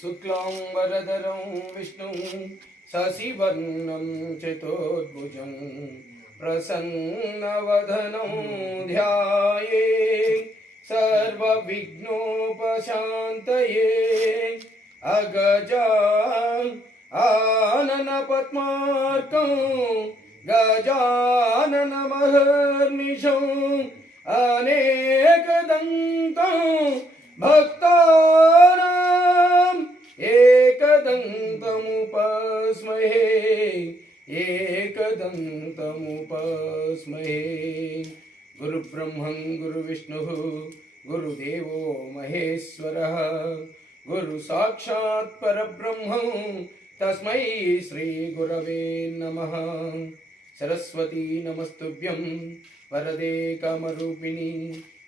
शुक्लांबरधरं विष्णुं शशिवर्णं चतुर्भुजं प्रसन्नवदनं ध्यायेत् सर्वविघ्नोपशान्तये आननपद्मार्कं गजाननमहर्निशम् अनेकदन्तं भक्तानाम् एकदन्तमुपास्महे गुरुब्रह्मं गुरुविष्णुः गुरुदेवो महेश्वरः गुरुसाक्षात् परब्रह्म तस्मै श्रीगुरवे नमः। सरस्वती नमस्तुभ्यं वरदे कामरूपिणी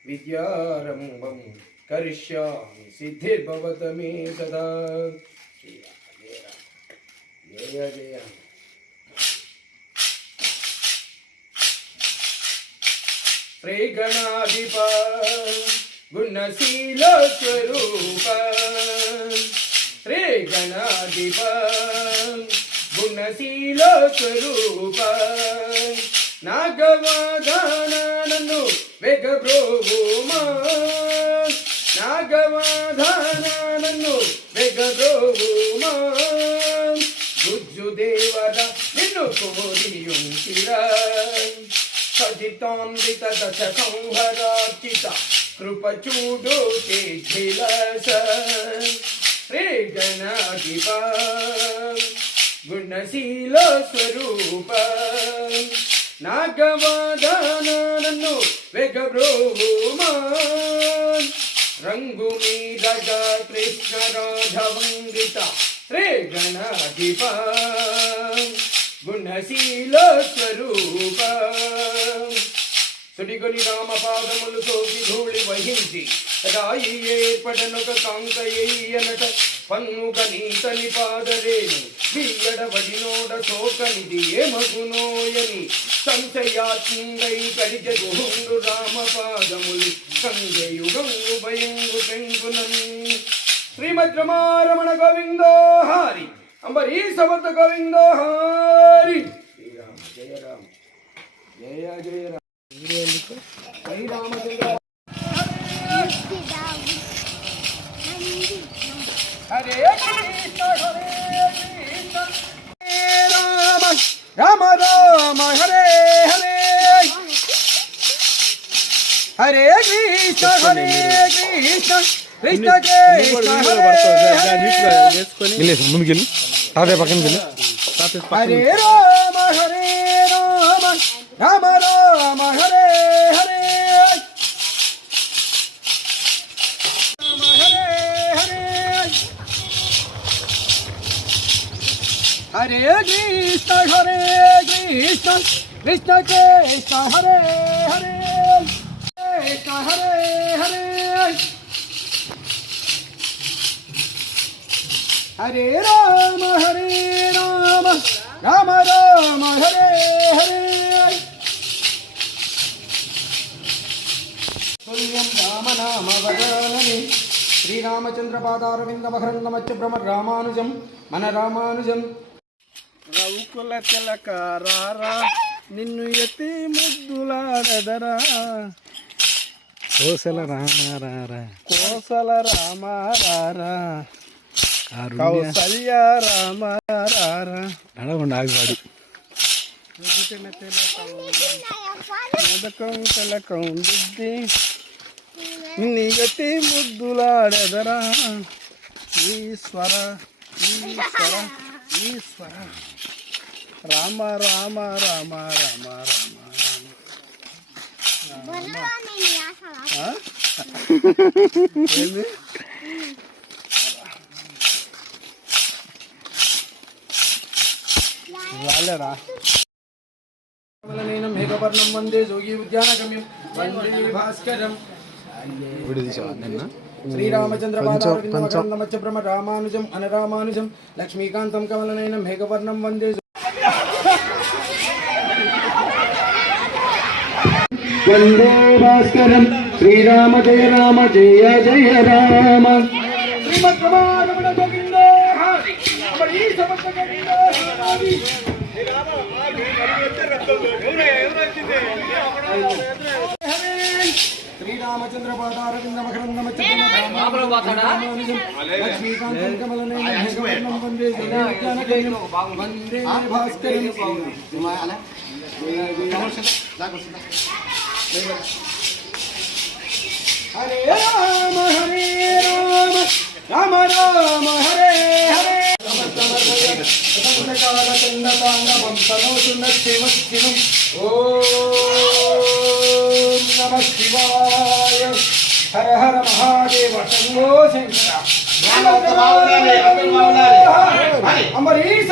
विद्यारम्भं करिष्यामि सिद्धिर्भवत मे सदा। जय जय श्री गणाधिप गुणशील स्वरूप श्री गणाधिप गुणशील स्वरूप नागवाधाननु वेगब्रोमा नागवाधाननु वेगब्रोमा गुज्जु देवರ ನಿನ್ನು ಕೋರಿಯುಂಟಿರ सजितान्वित दश संहरार्चित कृपचूडो ते झिलस श्री गणाधिप गुणशील स्वरूप नागवाधाननु वेगब्रोमा ರಂಗು ಮೀರಗ ಕೃಷ್ಣ ರಾಧವಂಗಿತ ಶ್ರೀ ಗಣಾಧಿಪ ಗುಣಶೀಲ ಸ್ವರೂಪ సుడిగొని రామ పాదములు సోకి ధూళి వహించి రాయి ఏర్పడనొక కాంకయ్యనట పన్నుగ నీతని పాదరేను బియ్యడవడినోడ సోకనిది ఏమగునోయని సంశయాత్ముండై కడిజగుండు రామ పాదములు సంజయుగంగు భయంగు పెంగునన్ శ్రీమద్ రమారమణ గోవిందో హారి అంబరీషవత గోవిందో హారి శ్రీరామ జయ రామ జయ జయ రామ श्री रामचंद्र हरे कृष्ण राम राम राम हरे हरे हरे कृष्ण कृष्ण कृष्ण हरे राम राम राम हरे हरे राम हरे हरे हरे कृष्ण कृष्ण कृष्ण हरे हरे कृष्ण हरे हरे हरे राम राम राम हरे हरे राम नाम वदननि श्रीरामचंद्र पादारविंदमहरन्दमच्च भ्रम रामानुजं मन रामानुजं రౌకుల తిలకారా నిన్ను ఎత్తి ముద్దులాడదరా కోసల రామారా కౌసల్య రామారా నాగవాడి మొదకం తిలకం దిద్ది నిన్ను ఎత్తి ముద్దులాడదరా ఈశ్వర ఈశ్వర ఈశ్వర రామ రామ రామ రామ రామ ఏంది రాలేరా మేఘవర్ణం వందే జోగి ఉద్యానగమ్యం వందే భాస్కరం శ్రీరామచంద్ర పాదారవిందమహరन्दమच्च భ్రమ రామానుజం అనరామానుజం లక్ష్మీకాంతం కమలనయనం మేఘవర్ణం వందే వందే భాస్కరం శ్రీరామ జయ జయ రామ శ్రీమద్ శ్రీరామచంద్ర పాదారవింద లక్ష్మీకాంతం కమలనయనం వందే వందే భాస్కరం. హరే రామ హరే రామ రామ రామ హరే హరే. ఓం నమః శివాయ. హర హర మహాదేవ శంభో శంకర. అంబరీష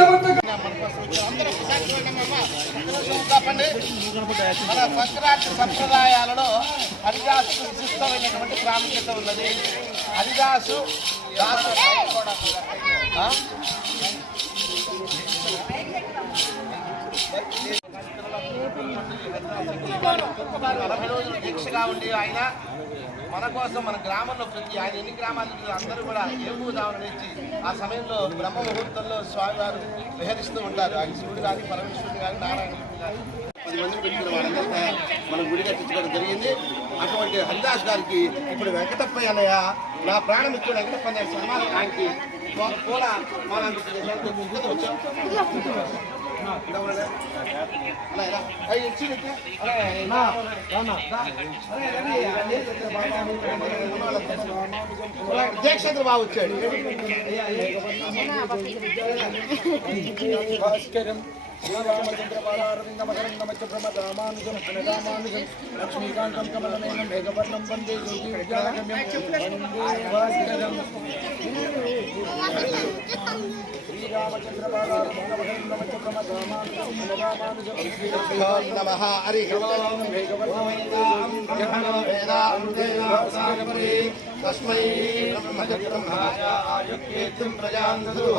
మన సంక్రాంతి సంప్రదాయాలలో హరిదాసు విశిష్టమైనటువంటి ప్రాముఖ్యత ఉన్నది. హరిదాసు దాసు దీక్షగా ఉండి ఆయన మన కోసం మన గ్రామంలో ప్రతి ఆయన ఎన్ని గ్రామాలు అందరూ కూడా ఏకూదామని నుంచి ఆ సమయంలో బ్రహ్మ ముహూర్తంలో స్వామివారు విహరిస్తూ ఉంటారు. ఆయన శివుడు కానీ పరమేశ్వరుడు కానీ నారాయణుడు కానీ 10 మందిని పెట్టిన వాళ్ళందరూ మనం గుడి కట్టించుకోవడం జరిగింది. అటువంటి హరిదాస్ గారికి ఇప్పుడు వెంకటప్పయ్య అన్నయ్య నా ప్రాణం ఇప్పుడు వెంకటప్పయ్య సన్మానం ఆయనకి పూల వచ్చాం. జయచంద్ర బాబు వచ్చాడు. శ్రీరామచంద్ర పాదారవింద మకరందమచ్చ ప్రమదామానుజం అనదామానుజం లక్ష్మీకాంతం కమలనయనం మేఘవర్ణం వందే యోగి విద్యానగమ్యం వందే భాస్కరం. శ్రీరామచంద్ర పాదారవింద మకరందమచ్చ ప్రమదామానుజం అనదామానుజం నమః హరి ఓం తస్మై బ్రహ్మచక్రమహాయ ఆయుక్యేతుం ప్రజాన్ దదుః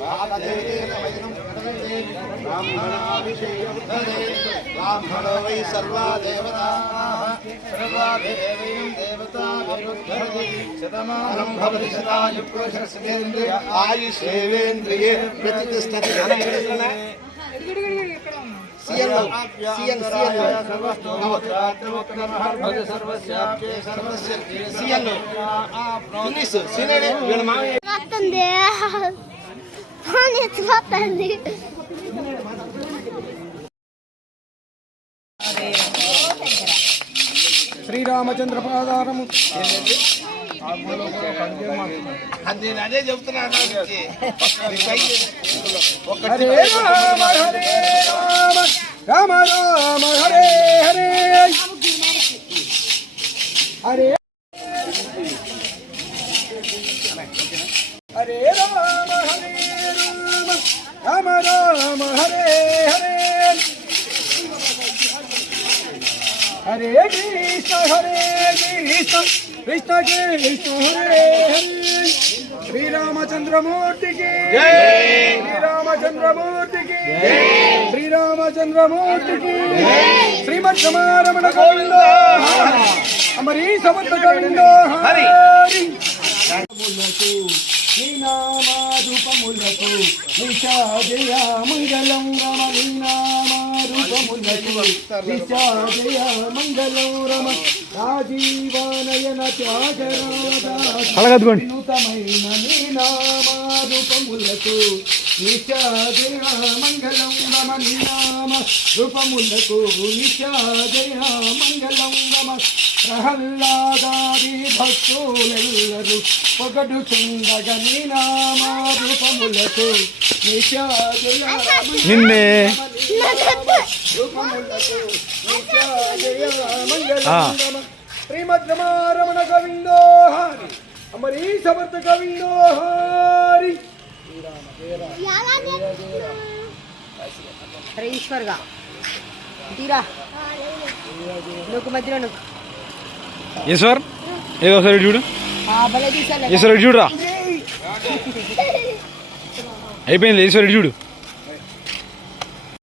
వాగదేవేన వైనం బ్రాహ్మణో వై సర్వా దేవతాః సర్వా దేవతాభిరుద్ధరతి శతమానం భవతి శతాయు పురుషస్యేంద్రియ ఆయుష్యేవేంద్రియే ప్రతిష్టతి. శ్రీరామచంద్ర పాదారము అదే చెప్తున్నాను. హరే రామ హరే రామ రామ రామ హరే హరే. హరే హరే రామ హరే రామ రామ రామ హరే హరే. హరే కృష్ణ కృష్ణ కృష్ణ హరే హరే. శ్రీరామచంద్రమూర్తికి శ్రీరామచంద్రమూర్తికి శ్రీరామచంద్రమూర్తికి. శ్రీమద్ రమణ గోవింద అంబరీష గోవిందో హరి. శ్రీనామారూపములకు నిషాజయ మంగళం రమ. నీనామారూపములకు నిషాజయ మంగళం రమ. రాజీవానయన త్యాగరాజానూతమైన నీనామారూపములకు నిషాజయ మంగళం రమ. నీనామ రూపములకు నిషాజయ మంగళం రమ. ప్రహ్లాదాది భక్తులెల్లరూ పొగడు చుండగ నీనామారూపములకు నిషాజయ నిన్నే రూపములకు నిషాజయ మంగళం రమ. శ్రీమద్ రమణ గోవిందో హరి అంబరీష గోవిందో హరి. अरे ईश्वर का तीरा लोग मध्य ఈశ్వర్ ఏదో ఒకసారి చూడు. भले दिशा ఈశ్వర్ చూడురా అయిపోయింది. ఈశ్వర్ చూడు.